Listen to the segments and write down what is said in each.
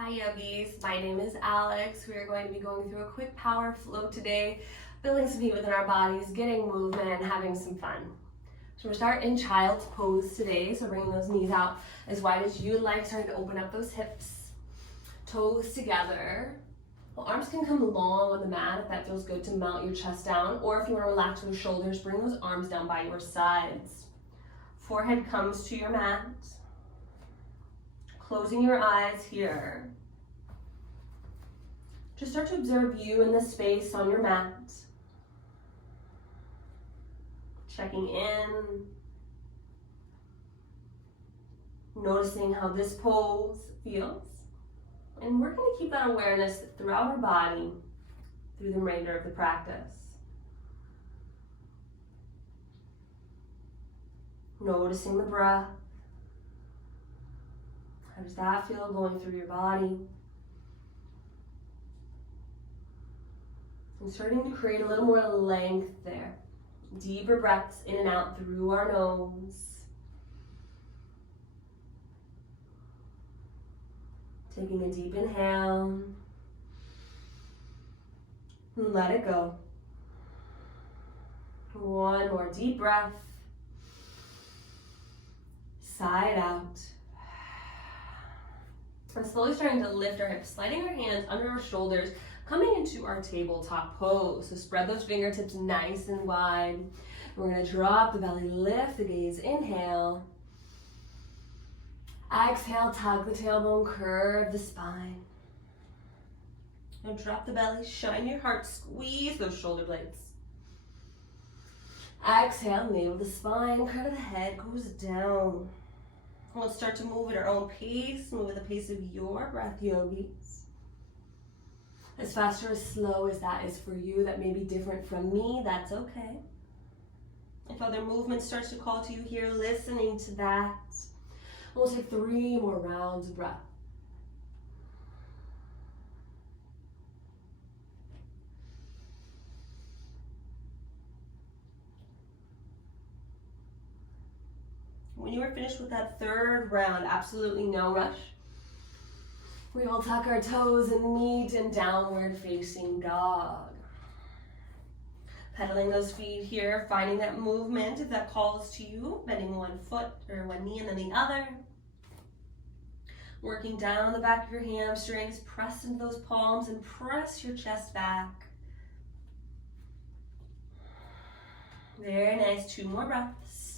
Hi yogis, my name is Alex. We are going to be going through a quick power flow today, building some heat within our bodies, getting movement, and having some fun. So we're starting in child's pose today, so bringing those knees out as wide as you'd like, starting to open up those hips, toes together. Well, arms can come long on the mat if that feels good to mount your chest down, or if you want to relax those shoulders, bring those arms down by your sides. Forehead comes to your mat. Closing your eyes here. Just start to observe you in the space on your mat. Checking in. Noticing how this pose feels. And we're going to keep that awareness throughout our body through the remainder of the practice. Noticing the breath. How does that feel going through your body? And starting to create a little more length there. Deeper breaths in and out through our nose. Taking a deep inhale. And let it go. One more deep breath. Side out. And slowly starting to lift our hips, sliding our hands under our shoulders, coming into our tabletop pose. So spread those fingertips nice and wide. We're going to drop the belly, lift the gaze, inhale. Exhale, tug the tailbone, curve the spine. Now drop the belly, shine your heart, squeeze those shoulder blades. Exhale, navel the spine, crown of the head goes down. Let's start to move at our own pace, move at the pace of your breath, yogis. As fast or as slow as that is for you, that may be different from me, that's okay. If other movement starts to call to you here, listening to that. We'll take 3 more rounds of breath. When you are finished with that 3rd round, absolutely no rush. We will tuck our toes and meet in downward facing dog. Pedaling those feet here, finding that movement if that calls to you, bending one foot or one knee and then the other. Working down the back of your hamstrings, press into those palms and press your chest back. Very nice, 2 more breaths.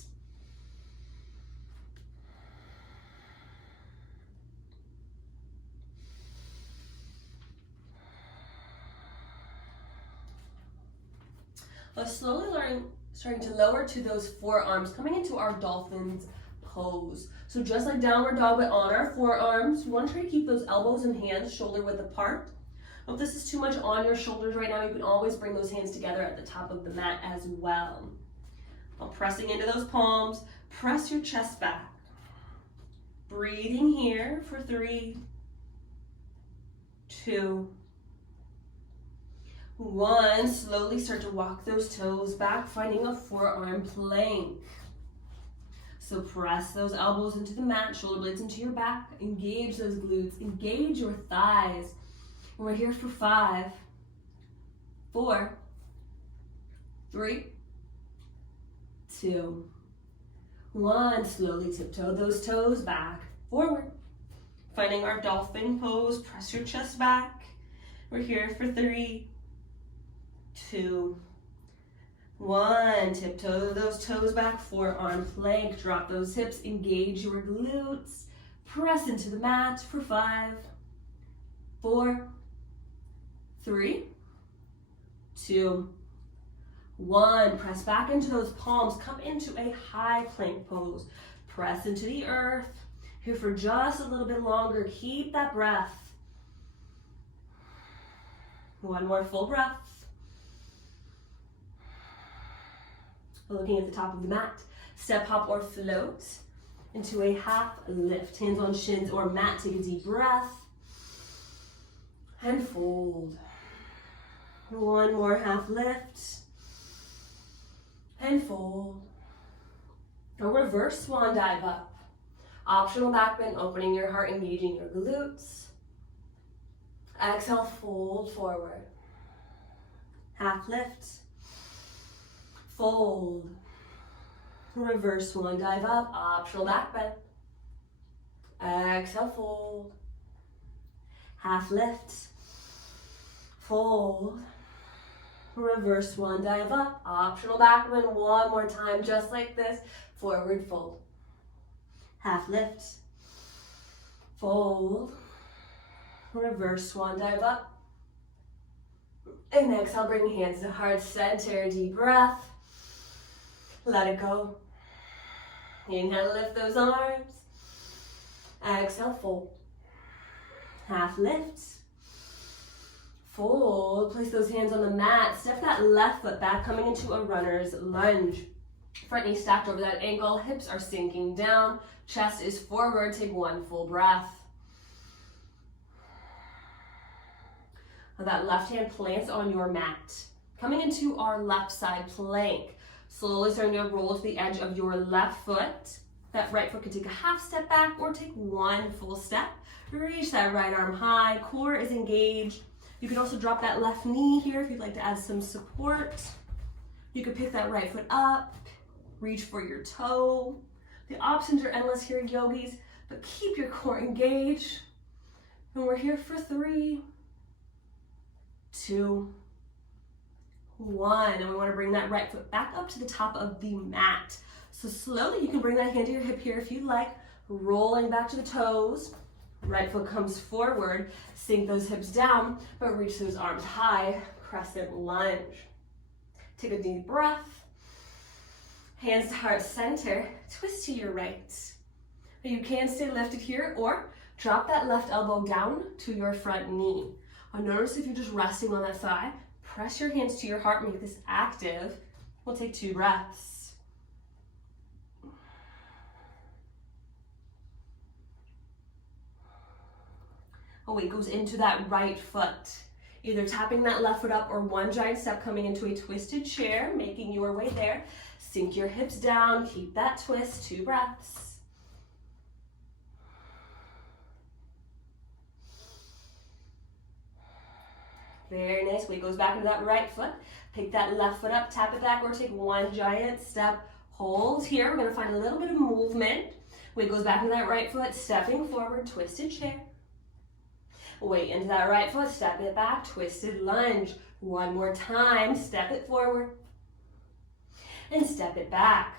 But slowly starting to lower to those forearms, coming into our dolphin's pose. So just like downward dog, but on our forearms, we want to try to keep those elbows and hands shoulder width apart. If this is too much on your shoulders right now, you can always bring those hands together at the top of the mat as well. While pressing into those palms, press your chest back. Breathing here for 3, 2, 1, slowly start to walk those toes back, finding a forearm plank. So press those elbows into the mat, shoulder blades into your back, engage those glutes, engage your thighs. And we're here for 5, 4, 3, 2, 1. Slowly tiptoe those toes back, forward. Finding our dolphin pose, press your chest back. We're here for 3, 2, 1. Tiptoe those toes back, forearm plank, drop those hips, engage your glutes, press into the mat for 5, 4, 3, 2, 1. Press back into those palms, come into a high plank pose, press into the earth, here for just a little bit longer, keep that breath. 1 more full breath. Looking at the top of the mat, step, hop, or float into a half lift. Hands on shins or mat, take a deep breath. And fold. 1 more half lift. And fold. A reverse swan dive up. Optional back bend, opening your heart, engaging your glutes. Exhale, fold forward. Half lift. Fold. Reverse one, dive up, optional back bend. Exhale, fold. Half lift. Fold. Reverse one, dive up, optional back bend. One more time, just like this. Forward fold. Half lift. Fold. Reverse one, dive up. And exhale, bring hands to heart center, deep breath. Let it go. Inhale, lift those arms. Exhale, fold. Half lift. Fold. Place those hands on the mat. Step that left foot back, coming into a runner's lunge. Front knee stacked over that ankle. Hips are sinking down. Chest is forward. Take one full breath. Now that left hand plants on your mat. Coming into our left side plank. Slowly starting to roll to the edge of your left foot. That right foot can take a half step back or take one full step. Reach that right arm high. Core is engaged. You can also drop that left knee here if you'd like to add some support. You could pick that right foot up. Reach for your toe. The options are endless here, yogis, but keep your core engaged. And we're here for 3, 2, 1. And we want to bring that right foot back up to the top of the mat. So slowly you can bring that hand to your hip here if you'd like, rolling back to the toes. Right foot comes forward, sink those hips down, but reach those arms high, crescent lunge. Take a deep breath. Hands to heart center, twist to your right. You can stay lifted here or drop that left elbow down to your front knee. Notice if you're just resting on that thigh, press your hands to your heart, make this active. We'll take 2 breaths. Weight goes into that right foot. Either tapping that left foot up or one giant step coming into a twisted chair, making your way there. Sink your hips down, keep that twist, 2 breaths. Very nice, weight goes back into that right foot. Pick that left foot up, tap it back, or take one giant step. Hold here, we're gonna find a little bit of movement. Weight goes back into that right foot, stepping forward, twisted chair. Weight into that right foot, step it back, twisted lunge. One more time, step it forward and step it back.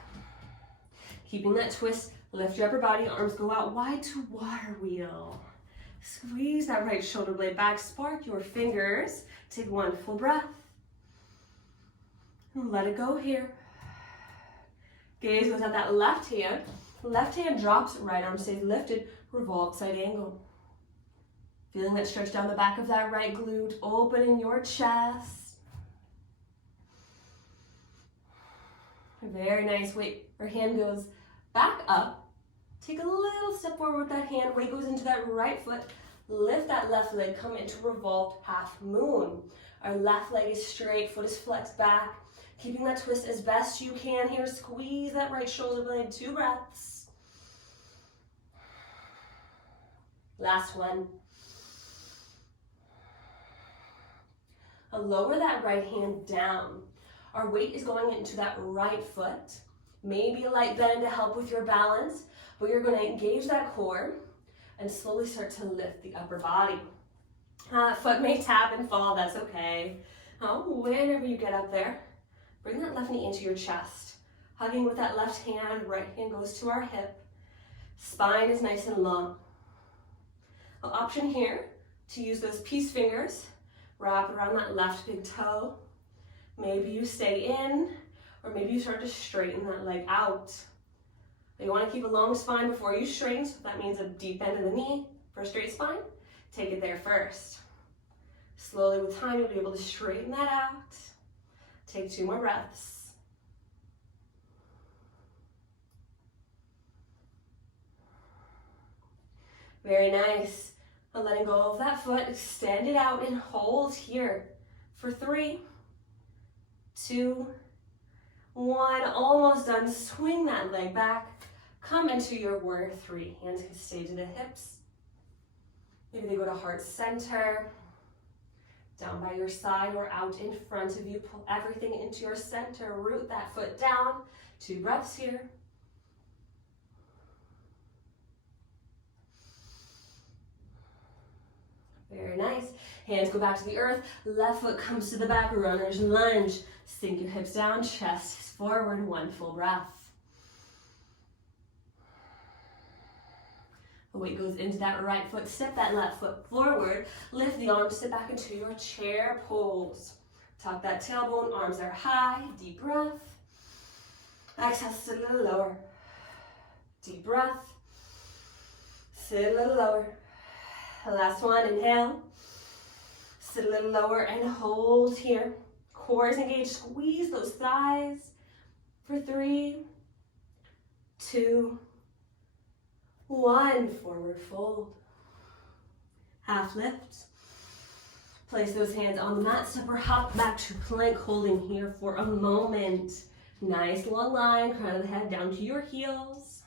Keeping that twist, lift your upper body, arms go out wide to water wheel. Squeeze that right shoulder blade back, spark your fingers. Take one full breath. And let it go here. Gaze goes at that left hand drops, right arm stays lifted, revolved side angle. Feeling that stretch down the back of that right glute, opening your chest. Very nice, weight. Our hand goes back up. Take a little step forward with that hand, weight goes into that right foot. Lift that left leg, come into revolved half moon. Our left leg is straight, foot is flexed back. Keeping that twist as best you can here. Squeeze that right shoulder blade, 2 breaths. Last one. Lower that right hand down. Our weight is going into that right foot. Maybe a light bend to help with your balance, but you're going to engage that core and slowly start to lift the upper body. Foot may tap and fall, that's okay. Whenever you get up there, bring that left knee into your chest. Hugging with that left hand, right hand goes to our hip. Spine is nice and long. An option here to use those peace fingers. Wrap around that left big toe. Maybe you stay in, or maybe you start to straighten that leg out. You want to keep a long spine before you straighten, so that means a deep bend in the knee for a straight spine. Take it there first. Slowly with time, you'll be able to straighten that out. Take 2 more breaths. Very nice. And letting go of that foot, extend it out and hold here for 3, 2, 1. Almost done. Swing that leg back. Come into your warrior 3. Hands can stay to the hips. Maybe they go to heart center. down by your side or out in front of you. Pull everything into your center. Root that foot down. 2 breaths here. Very nice. Hands go back to the earth. Left foot comes to the back. Runner's lunge. Sink your hips down. Chest is forward. 1 full breath. The weight goes into that right foot. Step that left foot forward. Lift the arms. Sit back into your chair pose. Tuck that tailbone. Arms are high. Deep breath. Exhale. Sit a little lower. Deep breath. Sit a little lower. Last one. Inhale. Sit a little lower and hold here. Core is engaged. Squeeze those thighs for 3, 2, 1. Forward fold. Half lift. Place those hands on the mat. Step or hop back to plank, holding here for a moment. Nice long line. Crown of the head down to your heels.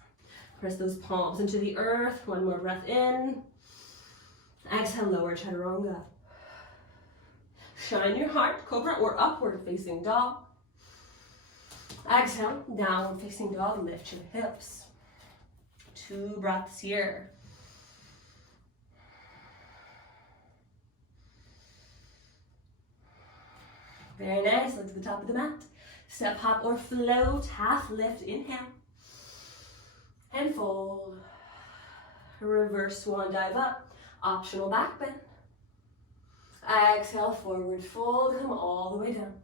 Press those palms into the earth. 1 more breath in. Exhale, lower chaturanga. Shine your heart, cobra or upward facing dog. Exhale, downward facing dog. Lift your hips. 2 breaths here. Very nice. Look to the top of the mat. Step, hop, or float. Half lift. Inhale. And fold. Reverse swan dive up. Optional back bend. Exhale, forward fold. Come all the way down.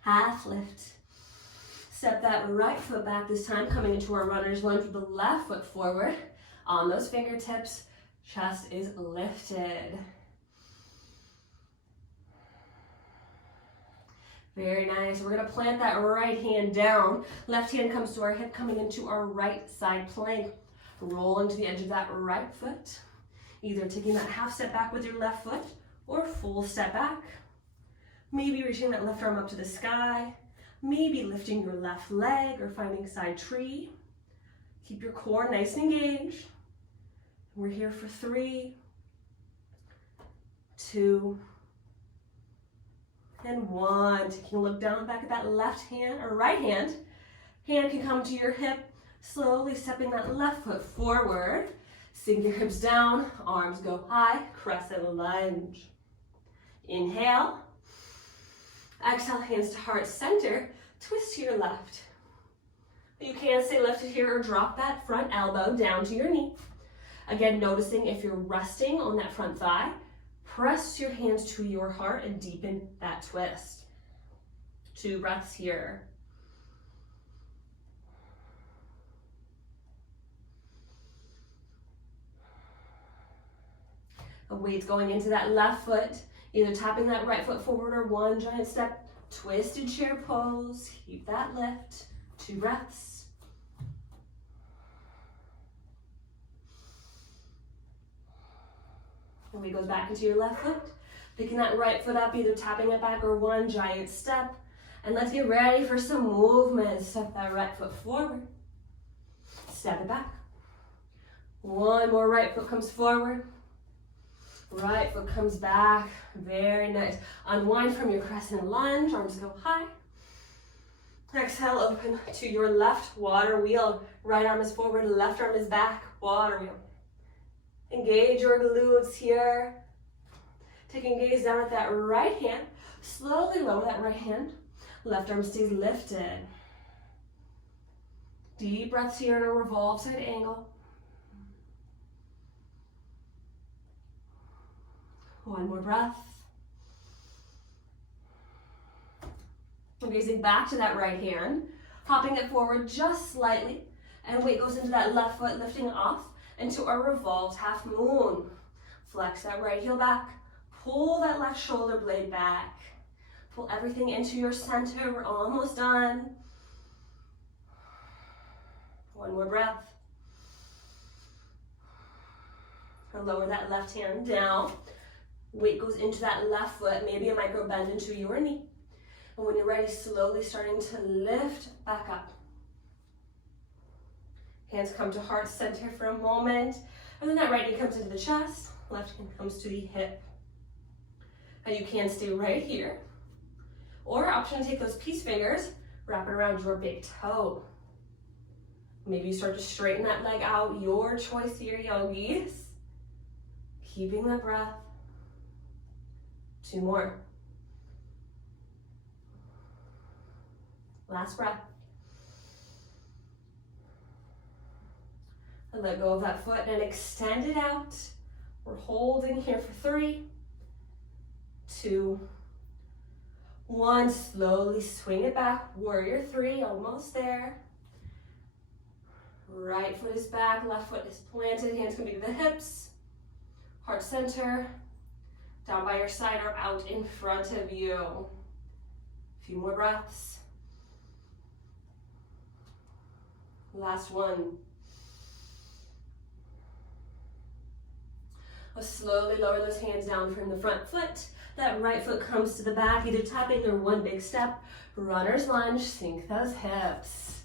Half lift. Step that right foot back this time, coming into our runner's lunge with the left foot forward. On those fingertips, chest is lifted. Very nice. We're going to plant that right hand down. Left hand comes to our hip, coming into our right side plank. Roll into the edge of that right foot. Either taking that half step back with your left foot or full step back. Maybe reaching that left arm up to the sky. Maybe lifting your left leg or finding side tree. Keep your core nice and engaged. We're here for 3, 2, and 1. Taking a look down back at that left hand or right hand. Hand can come to your hip. Slowly stepping that left foot forward. Sink your hips down. Arms go high. Crescent lunge. Inhale. Exhale, hands to heart center. Twist to your left. You can stay lifted here or drop that front elbow down to your knee. Again, noticing if you're resting on that front thigh, press your hands to your heart and deepen that twist. 2 breaths here. A weight's going into that left foot, either tapping that right foot forward or 1 giant step. Twisted chair pose. Keep that lift. 2 breaths. And weight goes back into your left foot. Picking that right foot up, either tapping it back or 1 giant step. And let's get ready for some movement. Step that right foot forward. Step it back. 1 more right foot comes forward. Right foot comes back. Very nice. Unwind from your crescent lunge. Arms go high. Exhale, open to your left water wheel. Right arm is forward, left arm is back. Water wheel. Engage your glutes here. Taking gaze down at that right hand. Slowly lower that right hand. Left arm stays lifted. Deep breaths here in a revolve side angle. 1 more breath. Gazing back to that right hand, hopping it forward just slightly, and weight goes into that left foot, lifting off into our revolved half moon. Flex that right heel back, pull that left shoulder blade back. Pull everything into your center. We're almost done. 1 more breath. And lower that left hand down. Weight goes into that left foot, maybe a micro bend into your knee. And when you're ready, slowly starting to lift back up. Hands come to heart center for a moment. And then that right knee comes into the chest, left hand comes to the hip. Now you can stay right here. Or option to take those peace fingers, wrap it around your big toe. Maybe you start to straighten that leg out, your choice here, yogis. Keeping that breath. 2 more. Last breath. And let go of that foot and extend it out. We're holding here for 3, 2, 1. Slowly swing it back. Warrior 3, almost there. Right foot is back, left foot is planted. Hands can be to the hips. Heart center. Down by your side or out in front of you. A few more breaths. Last one. Let's slowly lower those hands down from the front foot. That right foot comes to the back, either tapping or one big step. Runner's lunge, sink those hips.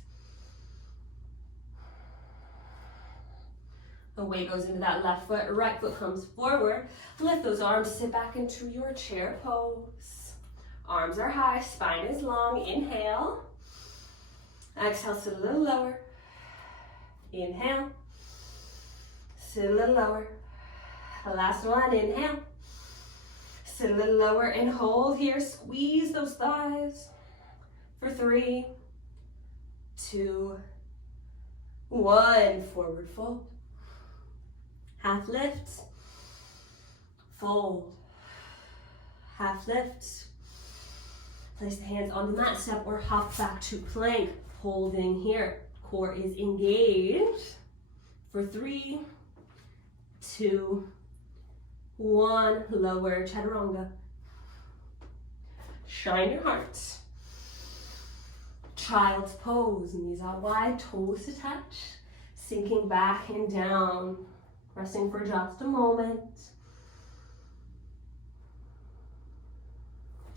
The weight goes into that left foot, right foot comes forward. Lift those arms, sit back into your chair pose. Arms are high, spine is long. Inhale. Exhale, sit a little lower. Inhale. Sit a little lower. Last one, inhale. Sit a little lower and hold here. Squeeze those thighs for 3, 2, 1. Forward fold. Half lift. Fold. Half lift. Place the hands on the mat, step or hop back to plank. Holding here. Core is engaged for 3, 2, 1. Lower chaturanga. Shine your heart. Child's pose. Knees out wide, toes to touch. Sinking back and down. Resting for just a moment.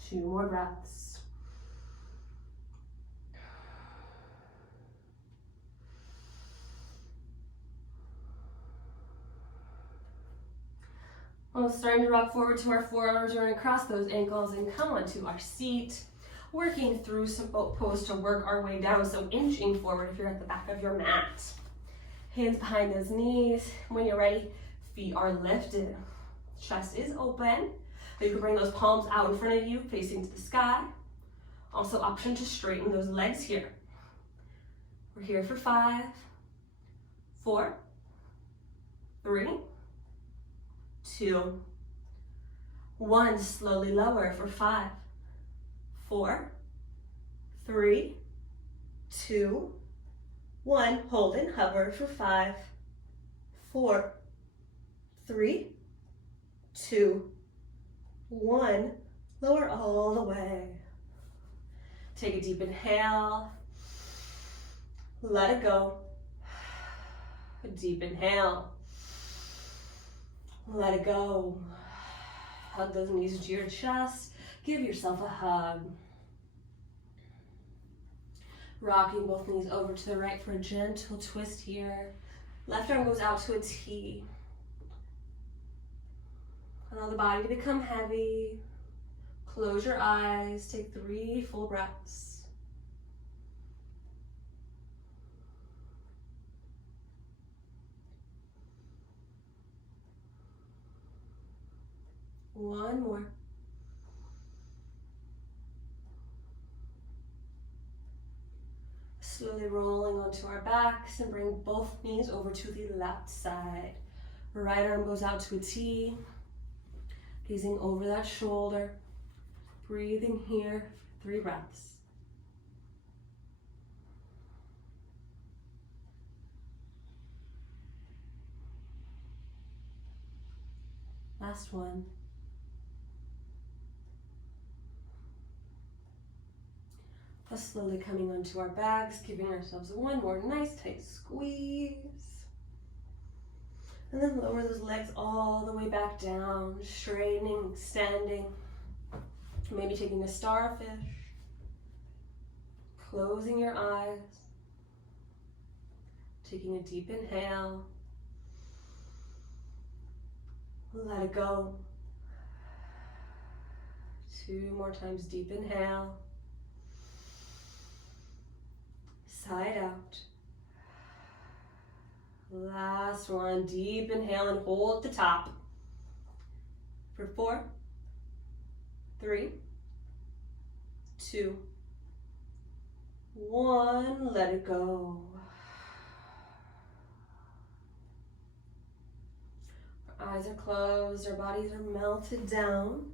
2 more breaths. Well, starting to rock forward to our forearms, we're going to cross those ankles and come onto our seat. Working through some boat pose to work our way down, so inching forward if you're at the back of your mat. Hands behind those knees. When you're ready, feet are lifted. Chest is open. You can bring those palms out in front of you, facing to the sky. Also option to straighten those legs here. We're here for 5, 4, 3, 2, 1. Slowly lower for 5, 4, 3, 2, 1. Hold and hover for 5, 4, 3, 2, 1. Lower all the way. Take a deep inhale. Let it go. A deep inhale. Let it go. Hug those knees into your chest. Give yourself a hug. Rocking both knees over to the right for a gentle twist here. Left arm goes out to a T. Allow the body to become heavy. Close your eyes. Take 3 full breaths. One more. Slowly rolling onto our backs and bring both knees over to the left side. Right arm goes out to a T. Gazing over that shoulder. Breathing here, 3 breaths. Last one. Plus slowly coming onto our backs, giving ourselves one more nice tight squeeze. And then lower those legs all the way back down, straightening, extending. Maybe taking a starfish. Closing your eyes. Taking a deep inhale. Let it go. 2 more times. Deep inhale. Side out. Last one. Deep inhale and hold the top. For 4, 3, 2, 1. Let it go. Our eyes are closed. Our bodies are melted down.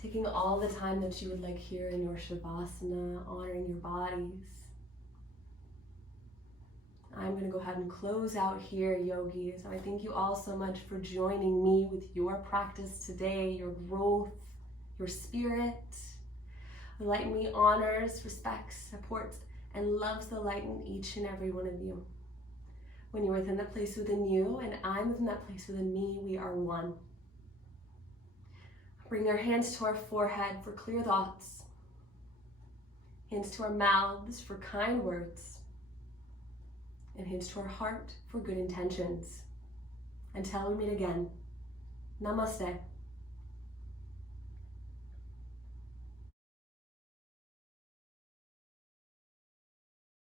Taking all the time that you would like here in your Shavasana, honoring your bodies. I'm going to go ahead and close out here, yogis. I thank you all so much for joining me with your practice today, your growth, your spirit. The light in me honors, respects, supports, and loves the light in each and every one of you. When you're within that place within you and I'm within that place within me, we are one. Bring our hands to our forehead for clear thoughts. Hands to our mouths for kind words. And hands to our heart for good intentions. Until we meet again, namaste.